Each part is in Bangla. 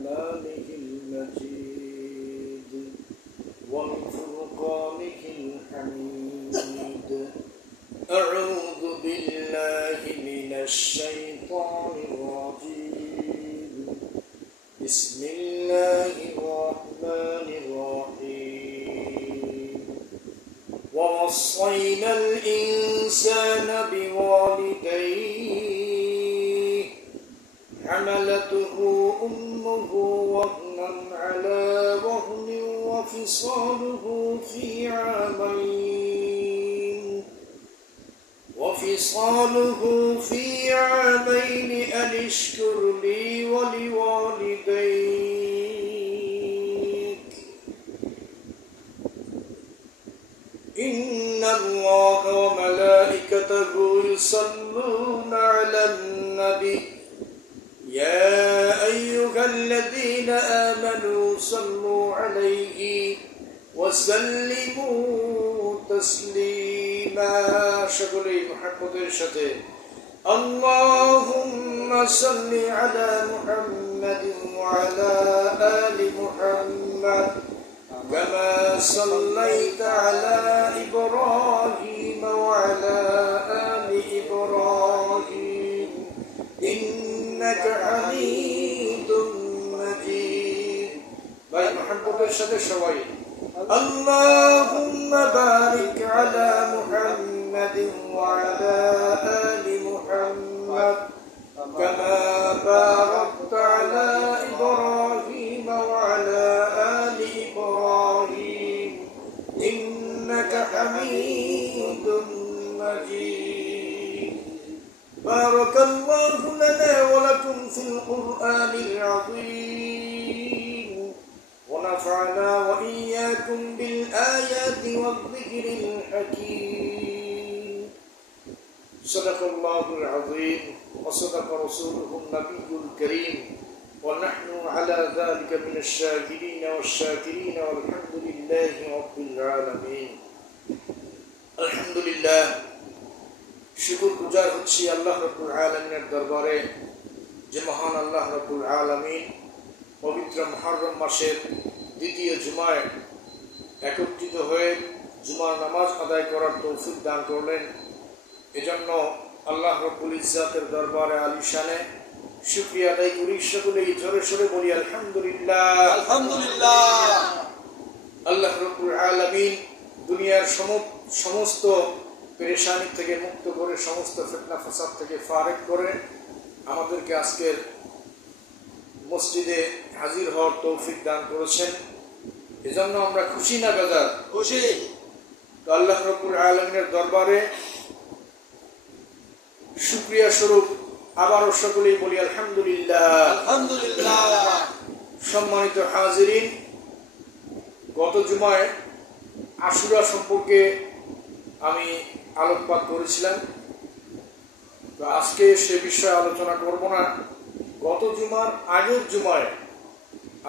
كلامه المجيد وبفرقانه الحميد. أعوذ بالله من الشيطان الرجيم. بسم الله الرحمن الرحيم. ووصينا الإنسان بوالديه حملته أمه وهنا على وهن وفصاله في عامين أن اشكر لي ولوالديك إن الله وملائكته يصلون على النبي يا أيها الذين آمنوا صلوا عليه وسلموا تسليما. شكري محمد الشتي اللهم صل على محمد وعلى آل محمد كما صليت على إبراهيم وعلى آل إبراهيم إنك حميد مجيد. باي محمد الشتي شوي اللهم بارك على محمد وعلى آل محمد كما باركت على إبراهيم وعلى آل إبراهيم إنك حميد مجيد. بارك الله لنا ولكم في القرآن العظيم ونفعنا وإياكم بالآيات والذكر الحكيم. صدق الله العظيم وصدق رسوله النبي الكريم ونحن على ذلك من الشاكرين والشاكرين والحمد لله رب العالمين. الحمد لله শুকর গুজার হচ্ছি আল্লাহ রাব্বুল আলামিনের দরবারে যে মহান আল্লাহ রাব্বুল আলামিন পবিত্র মুহররম মাসের দ্বিতীয় জুমায় একত্রিত হয়ে জুমার নামাজ আদায় করার তৌফিক দান করলেন। এজন্য আল্লাহ রাব্বুল ইজ্জাতের দরবারে আলিশানে শুকরিয়া আদায় করি। সকলেই জোরে সোরে বলি আলহামদুলিল্লাহ আলহামদুলিল্লাহ। আল্লাহ রাব্বুল আলামিন দুনিয়ার সমস্ত পেরেশানি থেকে মুক্ত করে, সমস্ত ফিতনা ফাসাদ থেকে ফারেক করে আমাদেরকে আজকের মসজিদে হাজির হওয়ার তৌফিক দান করেছেন। এজন্য আমরা খুশি না বেজার? খুশি। তো আল্লাহ রাব্বুল আলামিনের দরবারে শুকরিয়া স্বরূপ আবারও সকলেই বলি আলহামদুলিল্লাহ আলহামদুলিল্লাহ। সম্মানিত হাজিরিন, গত জুমায় আশুরা সম্পর্কে আমি আলোকপাত করেছিলাম, তো আজকে সে বিষয়ে আলোচনা করব না। গত জুমার আগের জুমায়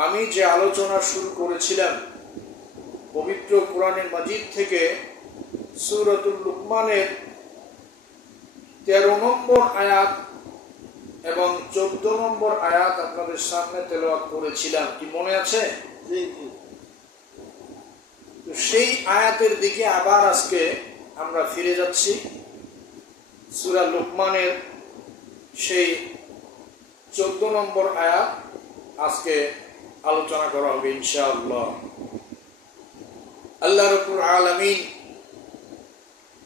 আমি যে আলোচনা শুরু করেছিলাম পবিত্র কোরআনের মাজিদ থেকে সূরাতুল লুকমানের 13 নম্বর আয়াত এবং 14 নম্বর আয়াত আপনাদের সামনে তেলাওয়াত করেছিলাম, কি মনে আছে? তো সেই আয়াতের দিকে আবার আজকে আমরা ফিরে যাচ্ছি। সূরা লুকমানের সেই 14 নম্বর আয়াত আজকে আলোচনা করা হবে ইনশাআল্লাহ। আল্লাহ রাব্বুল আলামিন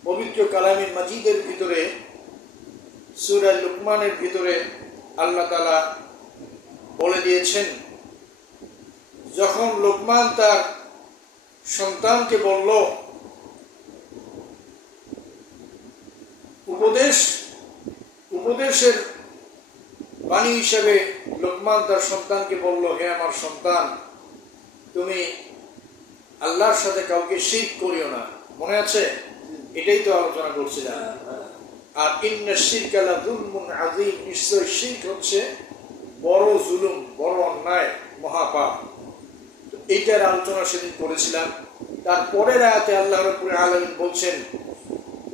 পবিত্র কালামে মাজিদের ভিতরে সূরা লুকমানের ভিতরে আল্লাহ তাআলা বলে দিয়েছেন, যখন লুকমান তার সন্তানকে বলল, উপদেশের বাণী হিসেবে লুকমান তার সন্তানকে বলল, হে আমার সন্তান, তুমি আল্লাহর সাথে কাউকে শিরক করিও না। মনে আছে? এটাই তো আলোচনা করছিলাম। আর ইন্না শিরকা লা যুলমুন আযীম, নিশ্চয় শিরক হচ্ছে বড় জুলুম, বড় অন্যায়, মহাপাপ। তো এইটার আলোচনা সেদিন করেছিলাম। তারপরের আয়াতে আল্লাহ রাব্বুল আলামিন বলছেন,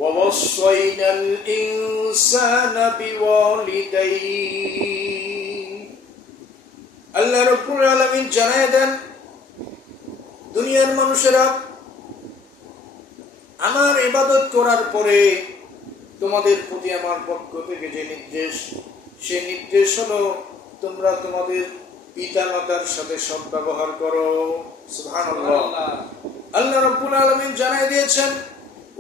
وَوَصَّيْنَا الْإِنسَانَ بِوَالِدَيْهِ আল্লাহ রাব্বুল আলামিন জানায় দেন, দুনিয়ার মানুষেরা আমার ইবাদত করার পরে তোমাদের প্রতি আমার পক্ষ থেকে যে নির্দেশ, সে নির্দেশ হলো তোমরা তোমাদের পিতা মাতার সাথে সদ্ব্যবহার করো। সুবহানাল্লাহ। আল্লাহ রাব্বুল আলামিন জানায় দিয়েছেন,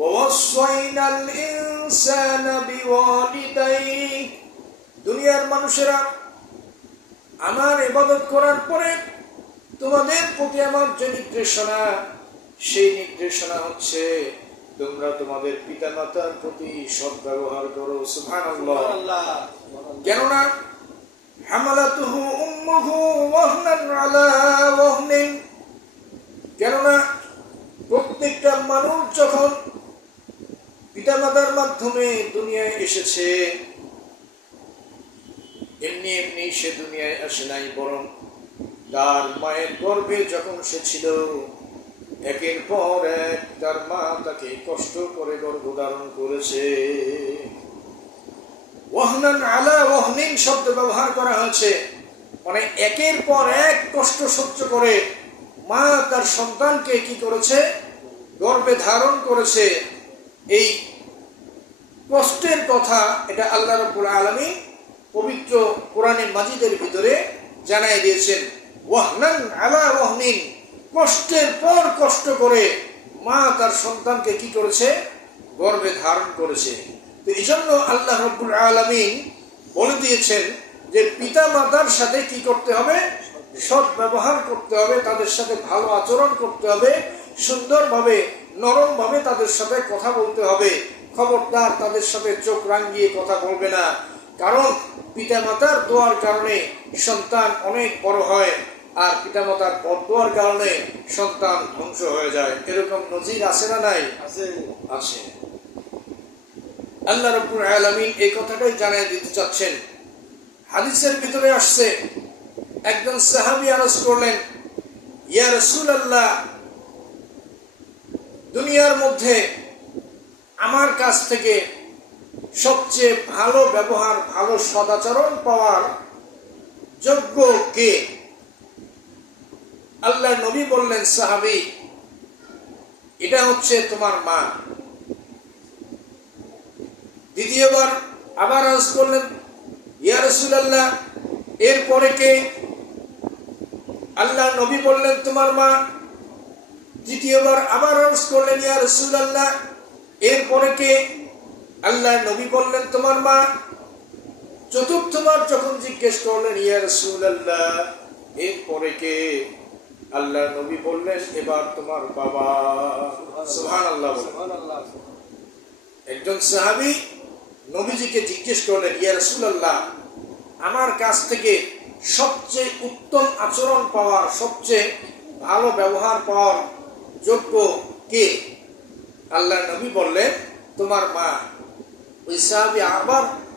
ওয়াসাইনাল ইনসানা বিওয়ালিদাইহি, দুনিয়ার মানুষেরা আমার ইবাদত করার পরে তোমাদের প্রতি আমার যে নির্দেশনা, সেই নির্দেশনা হচ্ছে তোমরা তোমাদের পিতা মাতার প্রতি সদ্ব্যবহার করো। সুবহানাল্লাহ। কেননা হামালাতুহু উম্মুহু ওয়াহনান আলা ওয়াহনিন, কেননা প্রত্যেকটা মানুষ যখন পিতা মাতার মাধ্যমে দুনিয়ায় এসেছে, এমনি এমনি সে দুনিয়ায় আসে নাই, বরং তার মায়ের গর্ভে যখন সে ছিল, একের পর এক তার মা তাকে কষ্ট করে গর্ভধারণ করেছে। ওয়াহনান আলা ওয়াহনিন শব্দ ব্যবহার করা হয়েছে, মানে একের পর এক কষ্ট সহ্য করে মা তার সন্তানকে কি করেছে, গর্ভে ধারণ করেছে। এই কষ্টের কথা এটা আল্লাহ রাব্বুল আলামিন পবিত্র কোরআনে মাজিদের ভিতরে জানাই দিয়েছেন। ওয়াহনান আলা ওয়াহনিন, কষ্টের পর কষ্ট করে মা তার সন্তানকে কি করেছে, গর্ভে ধারণ করেছে। তো এই জন্য আল্লাহ রাব্বুল আলামিন বলে দিয়েছেন যে পিতা মাতার সাথে কি করতে হবে, সৎ ব্যবহার করতে হবে, তাদের সাথে ভালো আচরণ করতে হবে, সুন্দরভাবে নরমভাবে তাদের সাথে কথা বলতে হবে। খবরদার তাদের সাথে চোখ রাঙিয়ে কথা বলবে না, কারণ পিতা মাতার দোয়ার কারণে সন্তান অনেক বড় হয়, আর পিতা মাতার বদদোয়ার কারণে সন্তান ধ্বংস হয়ে যায়। এরকম নজির আছে না নাই? আছে। আল্লাহ রাব্বুল আলামিন এই কথাটাই জানিয়ে দিতে চাচ্ছেন। হাদিসের ভিতরে আসছে, একজন সাহাবী আরজ করলেন, ইয়া রাসূলুল্লাহ, দুনিয়ার মধ্যে আমার কাছ থেকে সবচেয়ে ভালো ব্যবহার, ভালো সদাচরণ পাওয়ার যোগ্য কে? আল্লাহ নবী বললেন, সাহাবী, এটা হচ্ছে তোমার মা। দ্বিতীয়বার আবার আরজ করলেন, ইয়া রাসূলুল্লাহ, এরপরে কে? আল্লাহ নবী বললেন, তোমার মা। তৃতীয়বার আবার আরজ করলেন, ইয়া রাসূলুল্লাহ, এরপরে কে? আল্লাহ নবী বললেন, তোমার মা। চতুর্থবার যখন জিজ্ঞেস করলেন, ইয়া রাসূলুল্লাহ, এরপরে কে? আল্লাহ নবী বললেন, এবার তোমার বাবা। সুবহানাল্লাহ। একজন সাহাবী নবীজিকে জিজ্ঞেস করলেন, ইয়া রাসূলুল্লাহ, আমার কাছ থেকে সবচেয়ে উত্তম আচরণ পাওয়ার, সবচেয়ে ভালো ব্যবহার পাওয়ার যোগ্য কে? আল্লাহ নবী বললেন, তোমার মা। ওই সাহাবী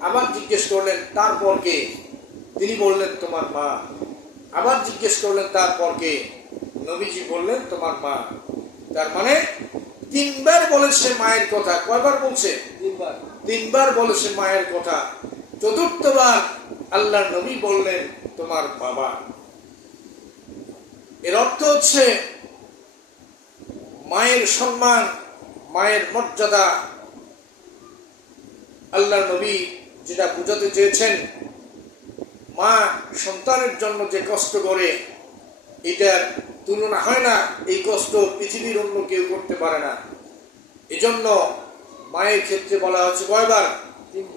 আবার জিজ্ঞেস করলেন, তারপর কে? তিনি বললেন, তোমার মা। আবার জিজ্ঞেস করলেন, তারপর কে? নবীজি বললেন, তোমার মা। তার মানে তিনবার বলেছে মায়ের কথা। কয়বার বলছে? তিনবার বলেছে মায়ের কথা। চতুর্থবার আল্লাহ নবী বললেন, তোমার বাবা। এর অর্থ হচ্ছে মায়ের সম্মান, মায়ের মর্যাদা। আল্লাহ নবী যেটা বুঝাতে চেয়েছেন, মা সন্তানের জন্য যে কষ্ট করে, এটার তুলনা হয় না। এই কষ্ট পৃথিবীর অন্য কেউ করতে পারে না। এজন্য মায়ের ক্ষেত্রে বলা হচ্ছে কয়বার?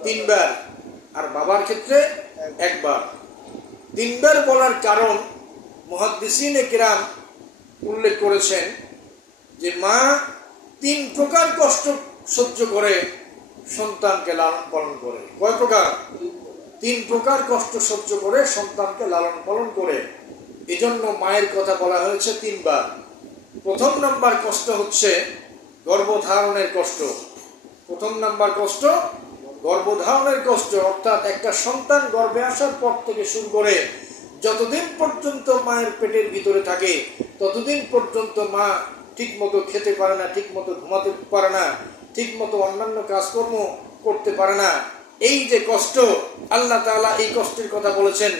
তিনবার। আর বাবার ক্ষেত্রে একবার। তিনবার বলার কারণ মুহাদ্দিসিনে কিরাম উল্লেখ করেছেন যে মা তিন প্রকার কষ্ট সহ্য করে সন্তানকে লালন পালন করে। কয় প্রকার? তিন প্রকার কষ্ট সহ্য করে সন্তানকে লালন পালন করে। এজন্য মায়ের কথা বলা হয়েছে তিনবার। প্রথম নাম্বার কষ্ট হচ্ছে গর্ভধারণের কষ্ট। প্রথম নাম্বার কষ্ট গর্ভধারণের কষ্ট, অর্থাৎ একটা সন্তান গর্ভে আসার পর থেকে শুরু করে যতদিন পর্যন্ত মায়ের পেটের ভিতরে থাকে, ততদিন পর্যন্ত মা ঠিক মতো খেতে পারে না, ঠিক মতো ঘুমাতে পারে না, ঠিক মতো অন্যান্য কাজকর্ম করতে পারে না। এই যে কষ্ট, আল্লাহ তাআলা এই কষ্টের কথা বলেছেন,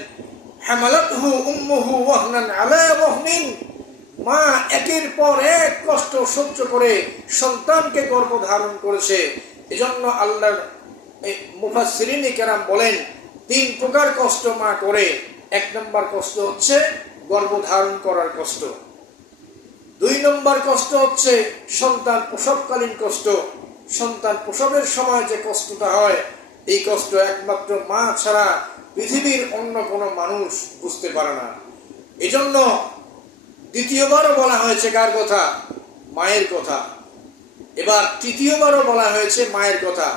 হামালাতহু উম্মুহু ওয়াহনান আলা ওয়াহনিন, মা একের পর এক কষ্ট সহ্য করে সন্তানকে গর্ভধারণ করেছে। এজন্য আল্লাহর মুফাসসিরিন কেরাম বলেন 3 প্রকার কষ্ট মা করে। 1 নম্বর কষ্ট হচ্ছে গর্ভধারণ করার কষ্ট, 2 নম্বর কষ্ট হচ্ছে সন্তান প্রসবকালীন কষ্ট। সন্তান প্রসবের সময় যে কষ্টটা হয়, এই কষ্ট একমাত্র মা ছাড়া পৃথিবীর অন্য কোনো মানুষ বুঝতে পারে না। এজন্য দ্বিতীয়বারও বলা হয়েছে কার কথা? মায়ের কথা। এবার তৃতীয়বারও বলা হয়েছে মায়ের কথা।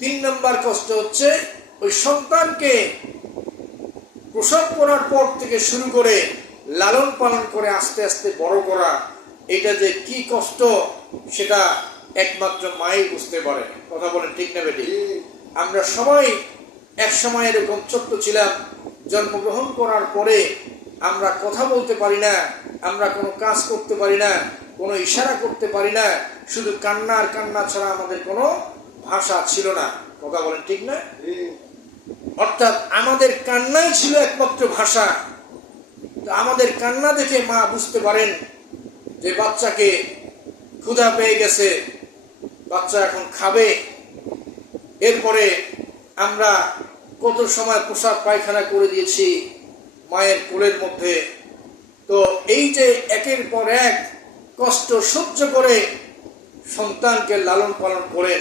3 নম্বর কষ্ট হচ্ছে ওই সন্তানকে প্রসব করার পর থেকে শুরু করে লালন পালন করে আস্তে আস্তে বড় করা, এটা যে কি কষ্ট সেটা একমাত্র মাই বুঝতে পারে। কথা বলেন ঠিক না বেটি? আমরা সবাই এক সময় এরকম ছোট্ট ছিলাম, জন্মগ্রহণ করার পরে আমরা কথা বলতে পারি না, আমরা কোনো কাজ করতে পারি না, কোনো ইশারা করতে পারি না, শুধু কান্না আর কান্না ছাড়া আমাদের কোনো ভাষা ছিল না। কথা বলেন ঠিক না? অর্থাৎ আমাদের কান্নাই ছিল একমাত্র ভাষা। আমাদের কান্না দেখে মা বুঝতে পারেন যে বাচ্চাকে ক্ষুধা পেয়ে গেছে, বাচ্চা এখন খাবে। এরপরে আমরা কত সময় প্রসাব পায়খানা করে দিয়েছি মায়ের কোলের মধ্যে। তো এই যে একের পর এক কষ্ট সহ্য করে সন্তানকে লালন পালন করেন,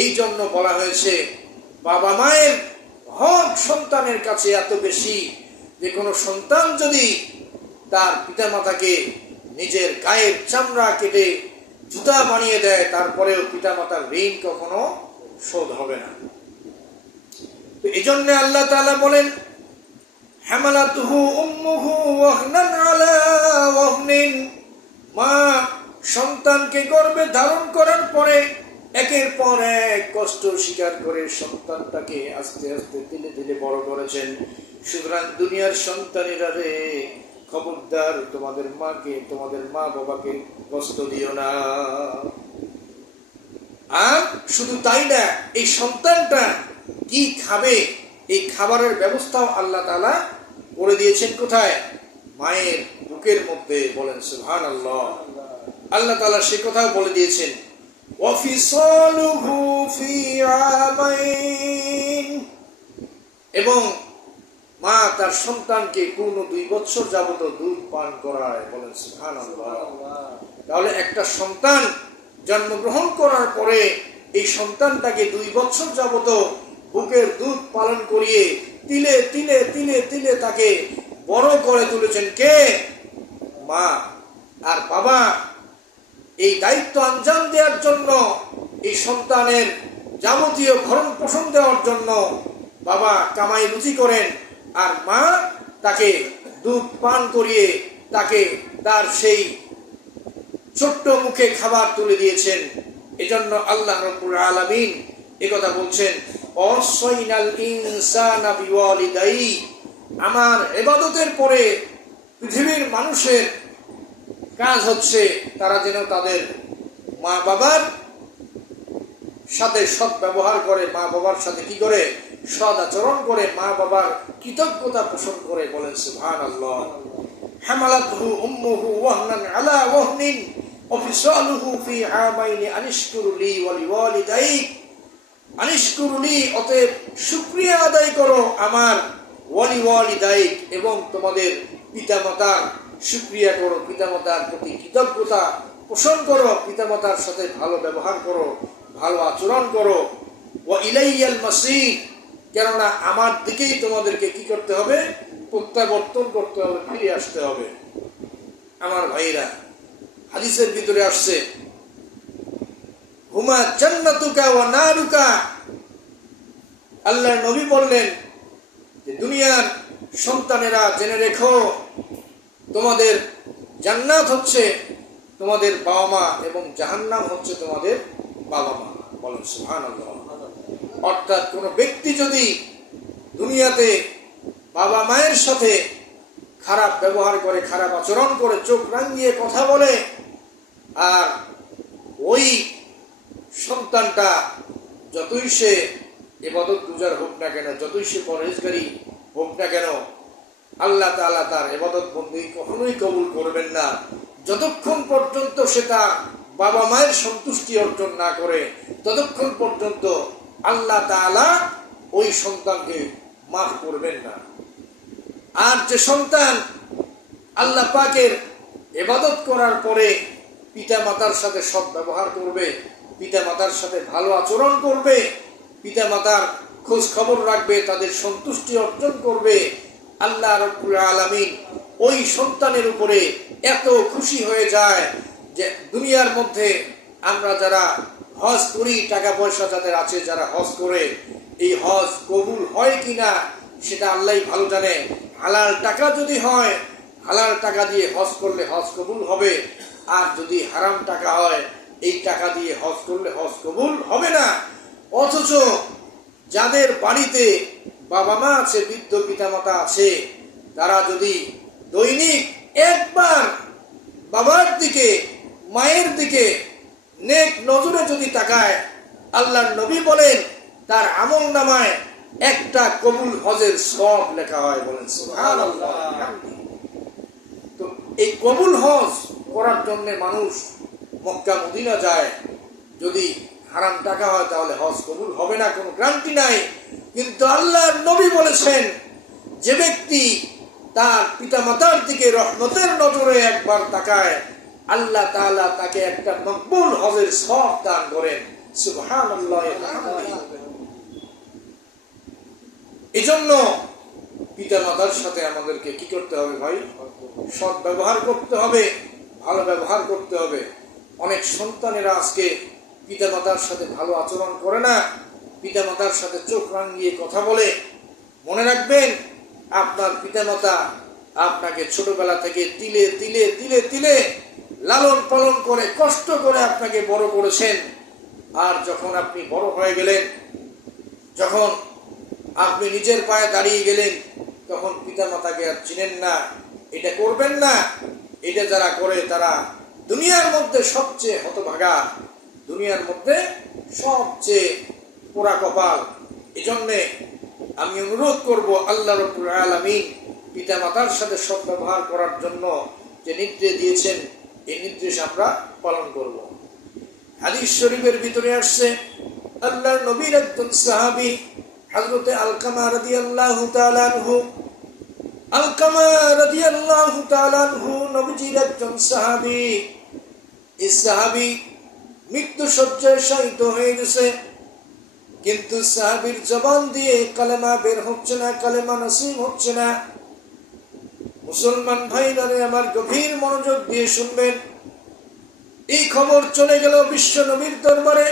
এই জন্য বলা হয়েছে বাবা মায়ের হক সন্তানের কাছে এত বেশি যে কোনো সন্তান যদি তার পিতামাতাকে নিজের গায়ের চামড়া কেটে জুতা বানিয়ে দেয়, তারপরেও পিতামাতার ঋণ কখনো শোধ হবে না। তো এই জন্য আল্লাহ তাআলা বলেন হামালাতুহু উম্মুহু ওয়াহনান আলা ওয়াহনিন, মা সন্তানকে গর্ভে ধারণ করার পরে একের পর এক কষ্ট স্বীকার করে সন্তানটাকে আস্তে আস্তে ধীরে ধীরে বড় করেছেন। সুতরাং দুনিয়ার সন্তানেরা রে, খবরদার তোমাদের মাকে, তোমাদের মা বাবাকে কষ্ট দিও না। আর শুধু তাই না, এই সন্তানটা কি খাবে এই খাবারের ব্যবস্থাও আল্লাহ তাআলা করে দিয়েছেন। কোথায়? মায়ের বুকের মধ্যে। বলেন সুবহানাল্লাহ। আল্লাহ তাআলা সে কথাও বলে দিয়েছেন ওয়াফিসালুহু ফি আমাইন, এবং মা তার সন্তানকে পূর্ণ 2 বছর যাবত দুধ পান করায়। বলেন সুবহানাল্লাহ। তাহলে একটা সন্তান জন্মগ্রহণ করার পরে এই সন্তানটাকে 2 বছর যাবত বুকের দুধ পালন করিয়ে তিলে তিলে তিলে তিলে তাকে বড় করে তুলেছেন কে? মা। আর বাবা এই দায়িত্ব আঞ্জাম দেওয়ার জন্য, এই সন্তানের যাবতীয় ভরণ পোষণ দেওয়ার জন্য বাবা কামাই রুজি করেন, আর মা তাকে দুধ পান করিয়ে তাকে তার সেই ছোট্ট মুখে খাবার তুলে দিয়েছেন। এজন্য আল্লাহ রাব্বুল আলামিন একথা বলছেন ওয়াসাইনাল ইনসানা বিওয়ালিদাই, আমার ইবাদতের পরে পৃথিবীর মানুষের কাজ হচ্ছে তারা যেন তাদের মা বাবার সাথে সৎ ব্যবহার করে, মা বাবার সাথে কি করে? সৎ আচরণ করে, মা বাবার কৃতজ্ঞতা পোষণ করে। বলেন সুবহানাল্লাহ। হামালাতহু উম্মুহু ওয়াহনান আলা ওয়াহনিন ওয়াফিসালুহু ফি আমাইনি আনিশকুরু লি ওয়া লিওয়ালিদাইক, আনিশকুরু লি অতএব শুকরিয়া আদায় করো আমার, ওয়া লিওয়ালিদাইক এবং তোমাদের পিতামাতার শুকরিয়া করো, পিতামাতার প্রতি কৃতজ্ঞতা পোষণ করো, পিতামাতার সাথে ভালো ব্যবহার করো, ভালো আচরণ করো। ওয়া ইলাইয়াল মাসির, কেননা আমার দিকেই তোমাদেরকে কি করতে হবে? প্রত্যাবর্তন করতে হবে, ফিরে আসতে হবে। আমার ভাইরা, হাদিসের ভিতরে আসছে হুমা জান্নাতুকা ওয়া নারুকা, আল্লাহর নবী বললেন যে দুনিয়ার সন্তানেরা জেনে রেখো, তোমাদের জান্নাত হচ্ছে তোমাদের বাবা মা এবং জাহান্নাম হচ্ছে তোমাদের বাবা মা। বলেন সুবহানাল্লাহ। অর্থাৎ কোন ব্যক্তি যদি দুনিয়াতে বাবা মায়ের সাথে খারাপ ব্যবহার করে, খারাপ আচরণ করে, চোখ রাঙিয়ে কথা বলে, আর ওই সন্তানটা যতই সে ইবাদত গুজার হোক না কেন, যতই সে পরহেজগারী হোক না কেন, আল্লাহ তাআলা তার ইবাদত বন্দেগী কখনোই কবুল করবেন না যতক্ষণ পর্যন্ত সেটা বাবা মায়ের সন্তুষ্টি অর্জন না করে, ততক্ষণ পর্যন্ত আল্লাহ তাআলা ওই সন্তানকে মাফ করবেন না। আর যে সন্তান আল্লাহ পাকের ইবাদত করার পরে পিতা মাতার সাথে সৎ ব্যবহার করবে, পিতা মাতার সাথে ভালো আচরণ করবে, পিতা মাতার খোঁজ খবর রাখবে, তাদের সন্তুষ্টি অর্জন করবে, আল্লাহ রাব্বুল আলামিন ওই সন্তানের উপরে এত খুশি হয়ে যায় যে দুনিয়ার মধ্যে আমরা যারা হজ করি, টাকা পয়সা যাদের আছে, যারা হজ করে, এই হজ কবুল হয় কিনা সেটা আল্লাহই ভালো জানে। হালাল টাকা যদি হয়, হালাল টাকা দিয়ে হজ করলে হজ কবুল হবে, আর যদি হারাম টাকা হয়, এই টাকা দিয়ে হজ করলে হজ কবুল হবে না। অথচ যাদের বাড়িতে বাবা মা আছে, বৃদ্ধ পিতামাতা আছে, তারা যদি দৈনিক একবার বাবার দিকে মায়ের দিকে নেক নজরে যদি তাকায়, আল্লাহর নবী বলেন তার আমল নামায় একটা কবুল হজের সওয়াব লেখা হয়। বলেন সুবহানাল্লাহ। তো এই কবুল হজ করার জন্য মানুষ মক্কা মদিনা যায়। যদি হারাম টাকা হয় তাহলে হজ কবুল হবে না, কোনো গ্যারান্টি নাই। কিন্তু আল্লাহর নবী বলেছেন যে ব্যক্তি তার পিতামাতার দিকে রহমতের নজরে একবার তাকায়, আল্লাহ তাআলা তাকে একটা মকবুল হজের সওয়াব দান করেন। সুবহানাল্লাহ। এজন্য পিতামাতার সাথে আমাদেরকে কি করতে হবে ভাই? সৎ ব্যবহার করতে হবে, ভালো ব্যবহার করতে হবে। অনেক সন্তানেরা আজকে পিতামাতার সাথে ভালো আচরণ করে না, পিতামাতার সাথে চোখ রাঙিয়ে কথা বলে। মনে রাখবেন, আপনার পিতামাতা আপনাকে ছোটবেলা থেকে তিলে তিলে তিলে তিলে লালন পালন করে কষ্ট করে আপনাকে বড় করেছেন। আর যখন আপনি বড় হয়ে গেলেন, যখন আপনি নিজের পায়ে দাঁড়িয়ে গেলেন, তখন পিতামাতাকে আর চিনেন না। এটা করবেন না। এটা যারা করে তারা দুনিয়ার মধ্যে সবচেয়ে হতভাগা, দুনিয়ার মধ্যে সবচেয়ে পোড়া কপাল। এজন্যে আমি অনুরোধ করব, আল্লাহ রাব্বুল আলামিন পিতামাতার সাথে সদ্ব্যবহার করার জন্য যে নির্দেশ দিয়েছেন, এই নির্দেশ আমরা পালন করব। হাদিস শরীফের ভিতরে আসছে, আল্লাহর নবীর একজন সাহাবী হযরতে আলকামা রাদিয়াল্লাহু তাআলা আনহু, আলকামা রাদিয়াল্লাহু তাআলা আনহু নবীজির একজন সাহাবী। এই সাহাবী মৃত্যু শয্যায় শায়িত হয়ে গেছে, কিন্তু সাহাবীর জবান দিয়ে কালেমা বের হচ্ছে না, কালেমা নসিব হচ্ছে না। মুসলমান ভাইরারে আমার গভীর মনোযোগ দিয়ে শুনবেন। এই খবর চলে গেল বিশ্ব নবীর দরবারে।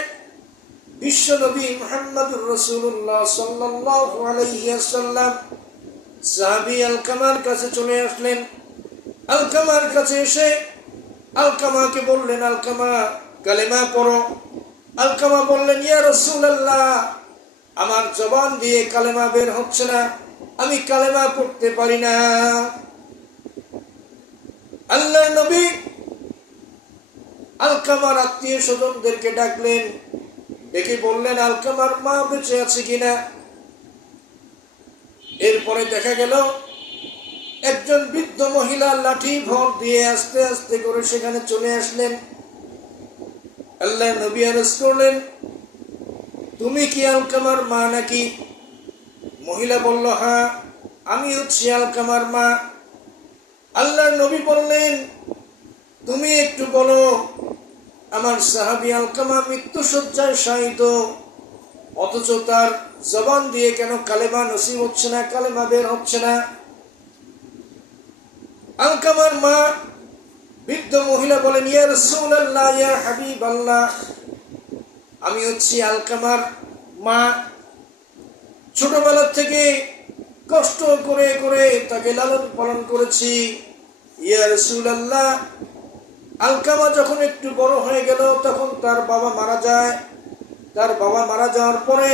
বিশ্ব নবী মুহাম্মদুর রাসূলুল্লাহ সাল্লাল্লাহু আলাইহি ওয়াসাল্লাম সাহাবী আলকামার কাছে চলে আসলেন। আলকামার কাছে এসে আলকামাকে বললেন, আলকামা কালেমা পড়ো। আলকামা বললেন, ইয়া রাসূলুল্লাহ, আমার জবান দিয়ে কালেমা বের হচ্ছে না, আমি কালেমা পড়তে পারি না। আল্লাহর নবী আলকামার আত্মীয় স্বজনদেরকে ডাকলেন, ডেকে বললেন আলকামার মা বেঁচে আছে কিনা। এরপরে দেখা গেল একজন বৃদ্ধ মহিলা লাঠি ভর দিয়ে আস্তে আস্তে করে সেখানে চলে আসলেন। আল্লাহর নবী আরজ করলেন, তুমি কি আলকামার মা নাকি? মহিলা বলল, হ্যাঁ, আমি হচ্ছি আলকামার মা। আল্লাহর নবী বললেন, তুমি একটু বলো, আমার সাহাবী আলকামা মৃত্যু শয্যায় শায়িত, অথচ তার জবান দিয়ে কেন কালেমা নসিব হচ্ছে না, কালেমা বের হচ্ছে না? আলকামার মা বৃদ্ধ মহিলা বলেন, ইয়া রাসূলুল্লাহ, ইয়া হাবিবাল্লাহ, আমি হচ্ছি আলকামার মা। ছোটবেলা থেকে কষ্ট করে করে তাকে লালন পালন করেছি। ইয়া রাসূলুল্লাহ, আলকামা যখন একটু বড় হয়ে গেল তখন তার বাবা মারা যায়। তার বাবা মারা যাওয়ার পরে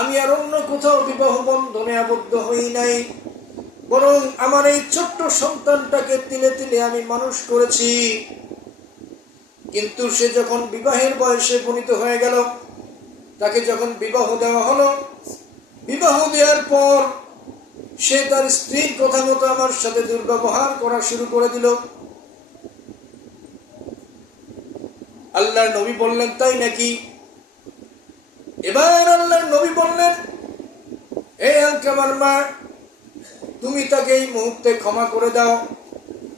আমি আর অন্য কোথাও বিবাহ বন্ধনে আবদ্ধ হই নাই, বরং আমার এই ছোট্ট সন্তানটাকে তিলে তিলে আমি মানুষ করেছি। কিন্তু সে যখন বিবাহের বয়সে উপনীত হয়ে গেল, তাকে যখন বিবাহ দেওয়া হলো, বিবাহ দেওয়ার পর সে তার স্ত্রীর কথা মতো আমার সাথে দুর্ব্যবহার করা শুরু করে দিল। আল্লাহর নবী বললেন, তাই নাকি? এবার আল্লাহর নবী বললেন, হে আলকামার মা, তুমি তাকে এই মুহূর্তে ক্ষমা করে দাও।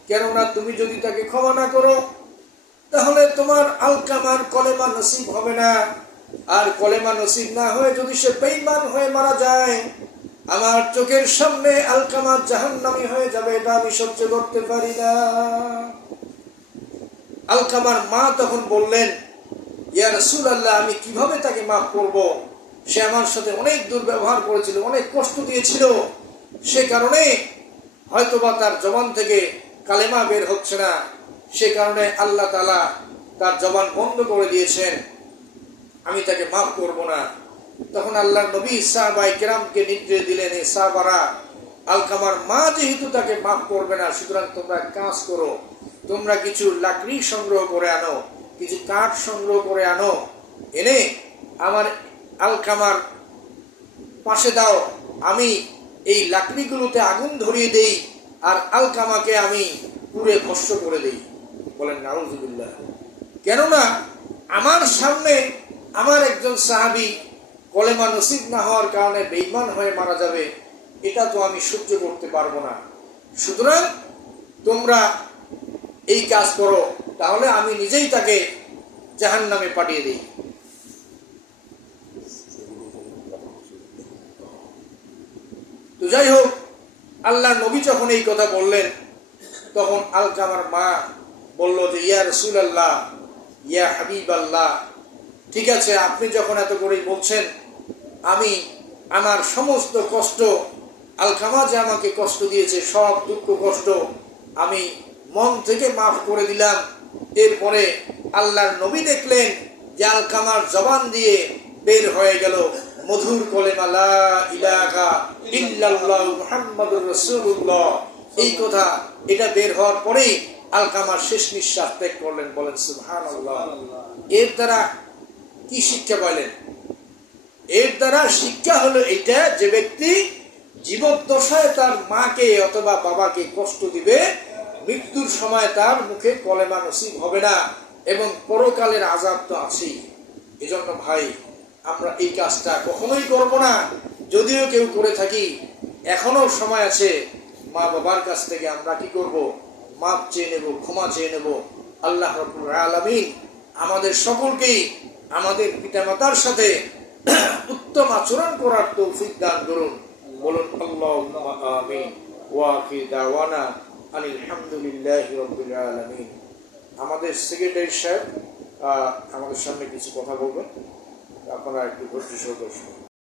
কেননা তুমি যদি তাকে ক্ষমা না করো, তাহলে তোমার আলকামার কলেমা নসিব হবে না। আর কলেমা নসিব না হয়ে যদি সে বেঈমান হয়ে মারা যায়, আমার চোখের সামনে আলকামার জাহান্নামী হয়ে যাবে, এটা আমি সহ্য করতে পারি না। আলকামার মা তখন বললেন, ইয়া রাসূলুল্লাহ, আমি কিভাবে তাকে মাফ করব? সে আমার সাথে অনেক দুর্ব্যবহার করেছিল, অনেক কষ্ট দিয়েছিল, সে কারণে হয়তোবা তার জবান থেকে কালেমা বের হচ্ছে না, সে কারণে আল্লাহ তাআলা তার জবান বন্ধ করে দিয়েছেন, আমি তাকে মাফ করব না। তখন আল্লাহর নবী সাহাবায়ে কেরামকে নির্দেশ দিলেন, হে সাহাবারা, আলকামার মা যেহেতু তাকে মাফ করবে না, সুতরাং তোমরা কাজ করো, তোমরা কিছু লাকড়ি সংগ্রহ করে আনো, কিছু কাঠ সংগ্রহ করে আনো, এনে আমার আলকামার পাশে দাও, আমি এই লাকড়িগুলোতে আগুন ধরিয়ে দেই আর আলকামাকে আমি পুড়ে ভস্ম করে দেই। বলেন নাউজুবিল্লাহ। কেননা আমার সামনে আমার একজন সাহাবী কলেমা নসিব না হওয়ার কারণে বেঈমান হয়ে মারা যাবে, এটা তো আমি সহ্য করতে পারবো না। সুতরাং তোমরা এই কাজ করো, তাহলে আমি নিজেই তাকে জাহান্নামে পাঠিয়ে দিই। তো যাই হোক, আল্লাহর নবী যখন এই কথা বললেন, তখন আলকামার মা বলল যে, ইয়া রাসূলুল্লাহ, ইয়া হাবিবাল্লাহ, ঠিক আছে, আপনি যখন এত করেই বলছেন, আমি আমার সমস্ত কষ্ট, আলকামা যে আমাকে কষ্ট দিয়েছে, সব দুঃখ কষ্ট আমি মন থেকে মাফ করে দিলাম। এরপরে আল্লাহর নবী দেখলেন যে আলকামার জবান দিয়ে বের হয়ে গেল মধুর কলেমা, লা ইলাহা ইল্লাল্লাহ মুহাম্মাদুর রাসূলুল্লাহ। এই কথা এটা বের হওয়ার পরেই আলকামার শেষ নিঃশ্বাস ত্যাগ করলেন। বলেন সুবহানাল্লাহ। এর দ্বারা কি শিক্ষা পাইলেন? এর দ্বারা শিক্ষা হলো এটা, যে ব্যক্তি জীবদ্দশায় তার মাকে অথবা বাবাকে কষ্ট দিবে, মৃত্যুর সময় তার মুখে কলেমা নসিব হবে না এবং পরকালের আযাব তো আছেই। এজন্য ভাই, আমরা এই কাজটা কখনোই করব না। যদিও কেউ করে থাকি, এখনো সময় আছে, মা বাবার কাছ থেকে আমরা কি করব? মাপ চেয়ে নেব, ক্ষমা চেয়ে নেব। আল্লাহ রাব্বুল আলামিন আমাদের সকলকেই আমাদের পিতামাতার সাথে উত্তম আচরণ করার তৌফিক দান করুন। বলুন আল্লাহুম্মা আমিন। ওয়া আখির দাওয়ানা আনিল হামদুলিল্লাহি রাব্বিল আলামিন। আমাদের সেক্রেটারি সাহেব আমাদের সামনে কিছু কথা বলবেন, আপনারা একটু ধৈর্য সহকারে শুনুন।